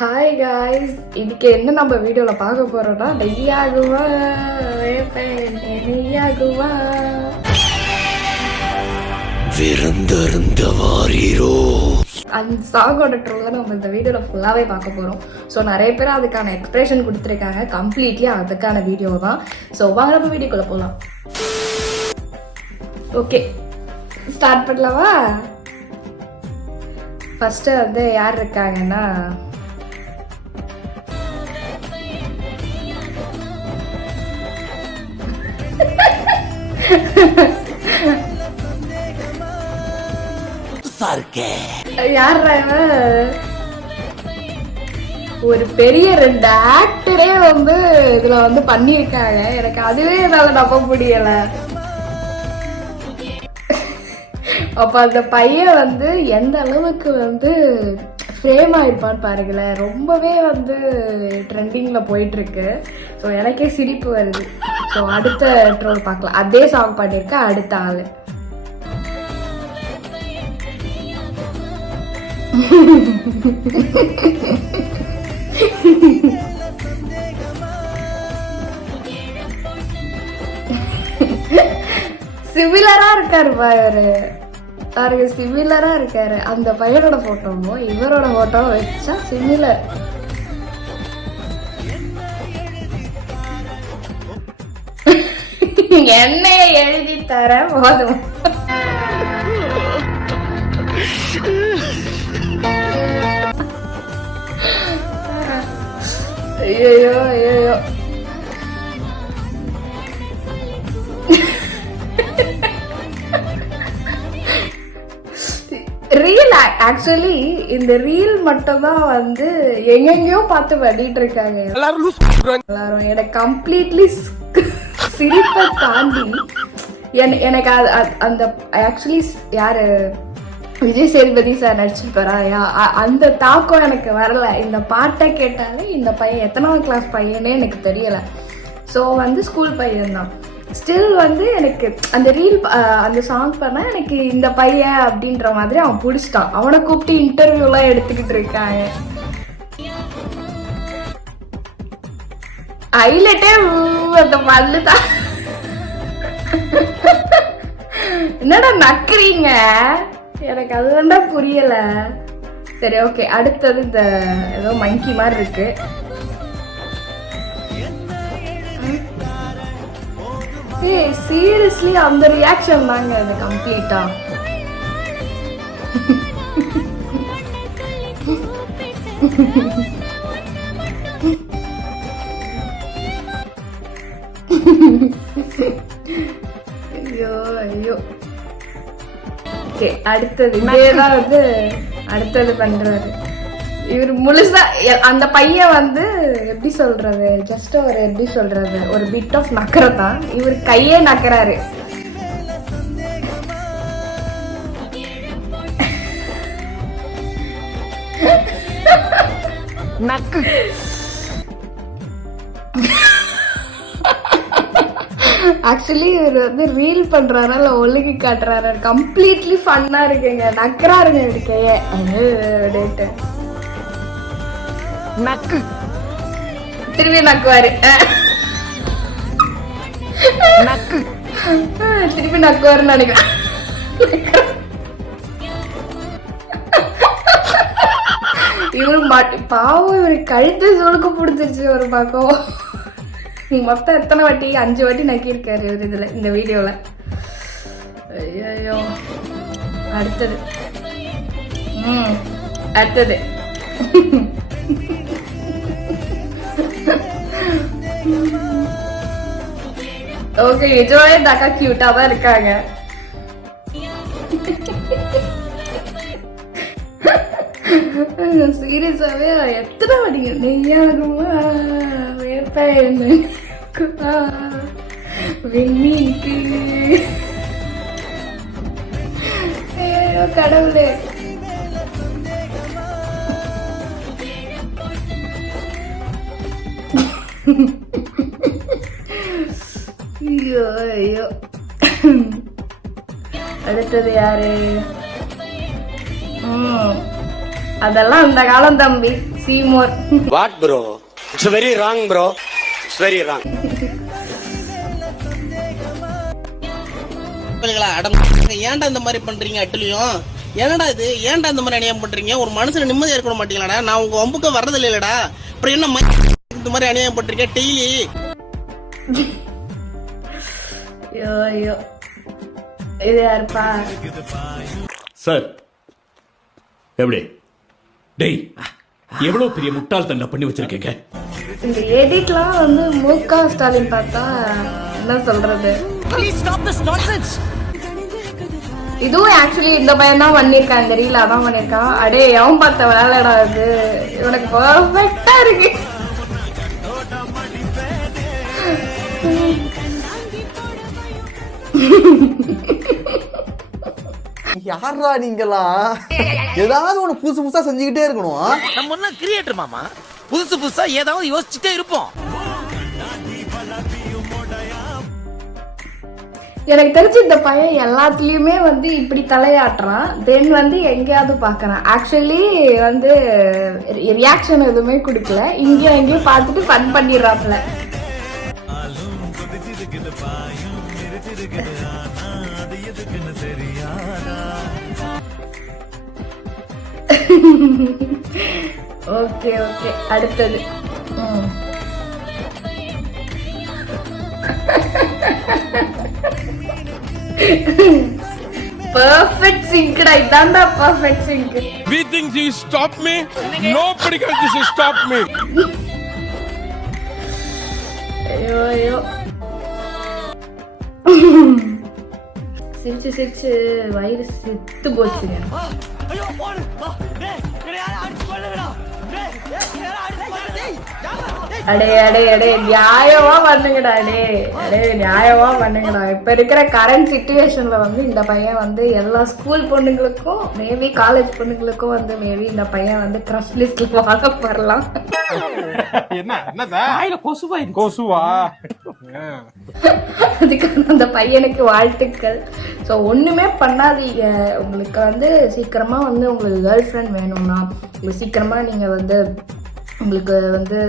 Hi guys, இன்னைக்கு என்ன நம்ம வீடியோவில் பார்க்க போகிறோம்னா நெய்யாகுவா நெய்யாகுவா விருந்தருந்த வாரீரோ அந்த சாங்கோட ட்ரோல் தான் நம்ம இந்த வீடியோவில் ஃபுல்லாகவே பார்க்க போகிறோம். ஸோ நிறைய பேர் அதுக்கான எக்ஸ்பிரஷன் கொடுத்துருக்காங்க. கம்ப்ளீட்லி அதுக்கான வீடியோ தான். ஸோ வாங்க நம்ம வீடியோக்குள்ளே போகலாம். ஓகே, ஸ்டார்ட் பண்ணலாமா? ஃபஸ்ட்டு வந்து யார் இருக்காங்கன்னா யார் ஒரு பெரிய 2 ஆக்டரே வந்து இதுல வந்து பண்ணிருக்காங்க. எனக்கு அதுவே என்னால நம்ப முடியல. அப்ப அந்த பையன் வந்து எந்த அளவுக்கு வந்து ஃப்ரேம் ஆயிருப்பான்னு பாருங்களேன். ரொம்பவே வந்து ட்ரெண்டிங்ல போயிட்டு இருக்கு. ஸோ எனக்கே சிரிப்பு வருது. ஸோ அடுத்த ட்ரோல் பார்க்கலாம். அதே சாங் பண்ணியிருக்க அடுத்த ஆளு. சிமிலரா இருக்காரு பாரு, அவருக்கு சிமிலரா இருக்காரு. அந்த பையனோட போட்டோவும் இவரோட போட்டோவும் வச்சா சிமிலர். என்னைய எழுதி தர போதும். ஐயோ ஐயோ, ரீல் ஆக்சுவலி இந்த ரீல் மட்டும் தான் வந்து எங்கெங்கயோ பார்த்து பண்ணிட்டு இருக்காங்க எல்லாரும். எனக்கு கம்ப்ளீட்லி சிரிப்பை தாண்டி எனக்கு அந்த ஆக்சுவலி யாரு விஜய் சேதுபதி சார் நடிச்சிருப்பாரா, அந்த தாக்கம் எனக்கு வரல. இந்த பாட்டை கேட்டாலே இந்த பையன் எத்தனாவது கிளாஸ் பையனே எனக்கு தெரியல. ஸோ வந்து ஸ்கூல் பையன் தான். ஸ்டில் வந்து எனக்கு அந்த ரீல் அந்த சாங் பண்ணா எனக்கு இந்த பையன் அப்படின்ற மாதிரி அவன் பிடிச்சிட்டான். அவனை கூப்பிட்டு இன்டர்வியூலாம் எடுத்துக்கிட்டு இருக்காங்க. ஹைலைட்டே அந்த மல்லு தான். என்னடா நக்குறீங்க, எனக்கு அதுதான்டா புரியல. சரி ஓகே, அடுத்தது இந்த ஏதோ மங்கி மாதிரி இருக்கு. ஏய் சீரியஸ்லி அந்த ரியாக்ஷன் தாங்க அது கம்ப்ளீட்டா. ஐயோ ஐயோ. ஓகே, அடுத்தது இதேதான் வந்து அடுத்தது பண்றாரு இவர் முழுசா. அந்த பையன் வந்து எப்படி சொல்றது, ஜஸ்ட் ஒரு எப்படி சொல்றது ஒரு பிட் ஆஃப் நக்கறதான். இவர் கையே நக்கறாரு. நக்கு ஆக்சுவலி இவர் வந்து ரீல் பண்றாரா இல்ல ஒழுங்கி காட்டுறாரு, கம்ப்ளீட்லி ஃபன்னா இருக்குங்க. நக்கறாருங்க இவர் கையே. நக்கு திரும்பி நக்குவாரு. நக்கு திருப்பி நக்குவாருன்னு நினைக்கிறேன். இவரு பாவம், இவரு கழுத்து சுழுக்க பிடிச்சிருச்சு ஒரு பக்கம். மொத்தம் எத்தனை வாட்டி 5 வாட்டி நக்கியிருக்காரு இவர் இதுல இந்த வீடியோல. ஐயோ, அடுத்தது அடுத்தது ஓகே, நிஜமாவே இந்த அக்கா கியூட்டா தான் இருக்காங்க. சீரியஸாவே எத்தனை வாட்டிங்க நெய்யாகுமா வெண்ணீக்கு. ஐயோ கடவுளே. ஐயோ ஐயோ. அடுத்தது யாரு? அதெல்லாம் அந்த காலம் தம்பி. see more. What bro? It's very wrong bro. It's very wrong. ஏன்டா இந்த மாதிரி பண்றீங்க அட்டுலியும்? என்னடா இது? ஏன்டா இந்த மாதிரி அநியாயம் பண்றீங்க? ஒரு மனுஷன் நிம்மதியா இருக்க மாட்டீங்களாடா? நான் உங்க வம்புக்கு வர்றது இல்லடா. அப்புறம் என்ன இந்த மாதிரி அநியாயம் பண்றீங்க டெய்லி? ஐயோ இது யாருப்பா? சார் எப்படி டேய் எவ்வளவு பெரிய முட்டாள்தனம் பண்ணி வச்சிருக்கீங்க. இந்த எடிட்லாம் வந்து முக ஸ்டாலின் பார்த்தா என்ன சொல்றது? இதுவும் ஆக்சுவலி இந்த பையன் தான் பண்ணிருக்கான், இந்த ரீல் அதான் பண்ணிருக்கான். அடே எவன் பார்த்த வேலைடா இது, இவனுக்கு பர்ஃபெக்டா இருக்கு. யாரா நீங்களா? ஏதாவது ஒண்ணு புதுசு புதுசா செஞ்சுக்கிட்டே இருக்கணும். நம்ம என்ன கிரியேட்டர் மாமா, புதுசு புதுசா ஏதாவது யோசிச்சுட்டே இருப்போம். எனக்கு தெரிஞ்சு இந்த பையன் எல்லாத்துலயுமே வந்து இப்படி தலையாட்டுறான், தென் வந்து எங்கேயாவது பாக்குறான். ஆக்சுவலி வந்து ரியாக்ஷன் எதுவுமே கொடுக்கல, இங்கேயும் எங்கேயும் பார்த்துட்டு ஃபன் பண்ணிடுறாப்ல. ஓகே ஓகே, அடுத்தது perfect sync டா, இதான்டா perfect sync. We think you stop me? Nobody can just stop me. ஐயோ ஐயோ, சிரிச்சு சிரிச்சு வயிறு செத்து போச்சுங்க. அடே அடே அடே நியாயமா பண்ணுங்கடா, அடே நியாயமா பண்ணுங்கடா. இப்ப இருக்கிற கரண்ட் சிச்சுவேஷன்ல வந்து இந்த பையன் வந்து எல்லா ஸ்கூல் பொண்ணுங்களுக்கும் மேபி காலேஜ் பொண்ணுங்களுக்கும் வந்து மேபி இந்த பையன் வந்து கிரஷ் லிஸ்ட்ல வாங்க வரலாம். அதுக்கான அந்த பையனுக்கு வாழ்த்துக்கள். ஸோ ஒண்ணுமே பண்ணாதீங்க. உங்களுக்கு வந்து சீக்கிரமா வந்து உங்களுக்கு கேர்ள் ஃப்ரெண்ட் வேணும்னா, உங்களுக்கு சீக்கிரமா நீங்க வந்து உங்களுக்கு வந்து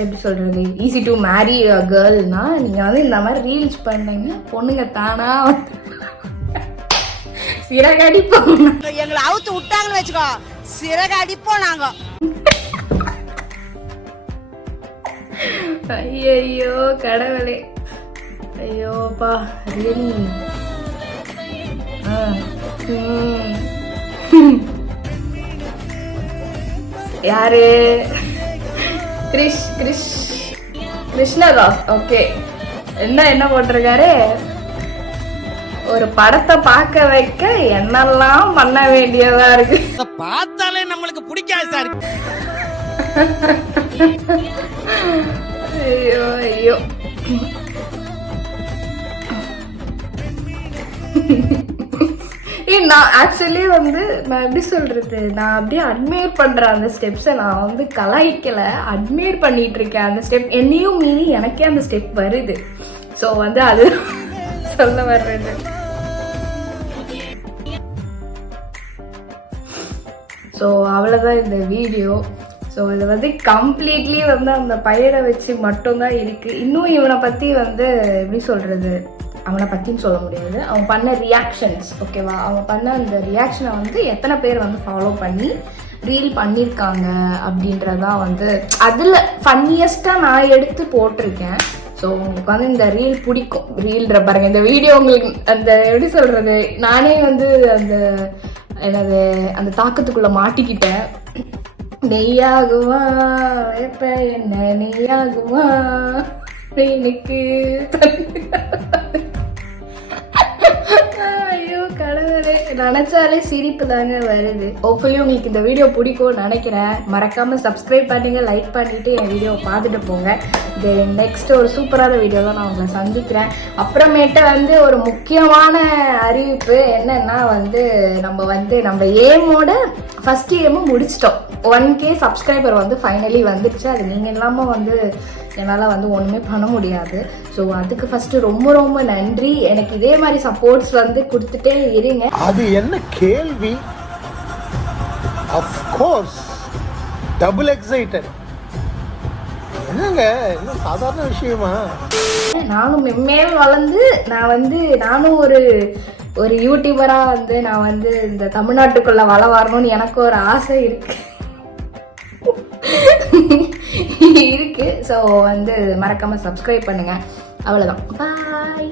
எப்படி சொல்றது, ஈஸி டு மேரி அ கேர்ள்னா நீங்க வந்து இந்த மாதிரி ரீல்ஸ் பண்ணீங்க, பொண்ணுங்க தானா சிறகடிப்போம். எங்களை அவுத்து விட்டாங்கன்னு வச்சுக்கோ, சிறகடிப்போம் நாங்க. ஐயோ கடவுளே, ஐயோப்பா ரியலி. யாரு? கிருஷ்ணதாஸ். ஓகே, என்ன போட்டிருக்காரு? ஒரு படத்தை பார்க்க வைக்க என்னெல்லாம் பண்ண வேண்டியதா இருக்கு. பார்த்தாலே நம்மளுக்கு பிடிக்காது சார். ஐயோ ஐயோ, நான் ஆக்சுவலி வந்து நான் எப்படி சொல்றது, நான் அப்படியே அட்மையர் பண்றேன் அந்த ஸ்டெப்ஸை. நான் வந்து கலாய்க்கல, அட்மையர் பண்ணிட்டு இருக்கேன். அந்த ஸ்டெப் என்னையும் மீறி எனக்கே அந்த ஸ்டெப் வருது. ஸோ வந்து அது சொல்ல வர்றது. ஸோ அவ்வளோதான் இந்த வீடியோ. ஸோ இது வந்து கம்ப்ளீட்லி வந்து அந்த பையனை வச்சு மட்டும்தான் இருக்கு. இன்னும் இவனை பற்றி வந்து எப்படி சொல்றது, அவனை பற்றின்னு சொல்ல முடியாது, அவன் பண்ண ரியாக்ஷன்ஸ் ஓகேவா, அவன் பண்ண அந்த ரியாக்ஷனை வந்து எத்தனை பேர் வந்து ஃபாலோ பண்ணி ரீல் பண்ணியிருக்காங்க அப்படின்றதான் வந்து அதில் ஃபன்னியஸ்ட்டாக நான் எடுத்து போட்டிருக்கேன். ஸோ உங்களுக்கு வந்து இந்த ரீல் பிடிக்கும். ரீல்ன்ற பாருங்க, இந்த வீடியோ உங்களுக்கு அந்த எப்படி சொல்கிறது, நானே வந்து அந்த என்னது அந்த தாக்கத்துக்குள்ளே மாட்டிக்கிட்டேன். நெய்யாகுவா எப்ப என்ன நெய்யாகுவா எனக்கு. ஐயோ கடவுளே, நினைச்சாலே சிரிப்பு தாங்க வருது. ஹோப்ஃபுல்லி உங்களுக்கு இந்த வீடியோ பிடிக்கும்னு நினைக்கிறேன். மறக்காம சப்ஸ்கிரைப் பண்ணுங்க, லைக் பண்ணிட்டு என் வீடியோ பார்த்துட்டு போங்க. நெக்ஸ்ட் ஒரு சூப்பரான வீடியோ தான் நான் உங்களை சந்திக்கிறேன். அப்புறமேட்டு வந்து ஒரு முக்கியமான அறிவிப்பு என்னன்னா வந்து நம்ம ஏமோட ஃபர்ஸ்ட் ஏமும் முடிச்சிட்டோம். 1K சப்ஸ்கிரைபர் வந்து ஃபைனலி வந்துடுச்சு. அது நீங்கள் இல்லாமல் வந்து என்னால் வந்து ஒன்றுமே பண்ண முடியாது. ஸோ அதுக்கு ஃபஸ்ட்டு ரொம்ப ரொம்ப நன்றி. எனக்கு இதே மாதிரி சப்போர்ட்ஸ் வந்து கொடுத்துட்டே இருங்க. அது என்ன கேள்வி? Of course double excited. என்னங்க என்ன சாதாரண விஷயமா? நானும் மென்மேல் வளர்ந்து நானும் ஒரு யூடியூபரா நான் இந்த தமிழ்நாட்டுக்குள்ள வரணும்னு எனக்கு ஒரு ஆசை இருக்கு. ஸோ மறக்காம சப்ஸ்கிரைப் பண்ணுங்க. அவ்வளவுதான். பாய்.